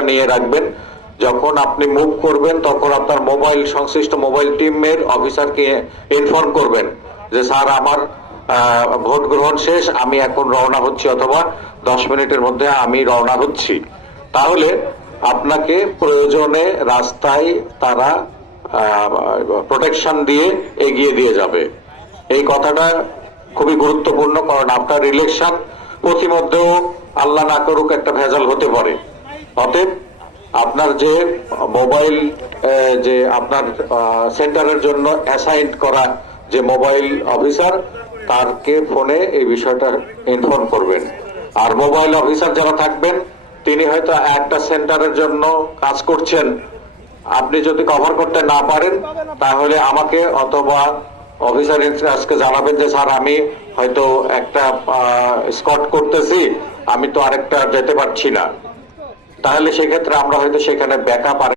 নাম্বারটা নিয়ে রাখবেন। যখন আপনি মুভ করবেন তখন আপনার মোবাইল সংশ্লিষ্ট মোবাইল টিমের অফিসারকে ইনফর্ম করবেন যে স্যার আমার ভোট গ্রহণ শেষ, আমি এখন রওনা হচ্ছি, অথবা 10 মিনিটের মধ্যে আমি রওনা হচ্ছি। তাহলে আপনাকে প্রয়োজনে রাস্তায় তারা প্রোটেকশন দিয়ে এগিয়ে দিয়ে যাবে। এই কথাটা খুবই গুরুত্বপূর্ণ, কারণ আপনার ইলেকশন প্রতিমধ্যেও আল্লাহ না করুক একটা ভেজাল হতে পারে। অতএব আপনার যে মোবাইল যে আপনার সেন্টারের জন্য অ্যাসাইন করা যে মোবাইল অফিসার, তারকে ফোনে এই বিষয়টা ইনফর্ম করবেন। আর মোবাইল অফিসার যারা থাকবেন তিনি হয়তো একটা সেন্টারের জন্য কাজ করছেন, আপনি যদি কভার করতে না পারেন তাহলে আমাকে অথবা অফিসার ইনচার্জকে জানাবেন যে স্যার আমি হয়তো একটা স্কট করতেছি, আমি তো আরেকটা যেতে পারছি না। তাহলে সেক্ষেত্রে আমরা হয়তো সেখানে ব্যাকআপ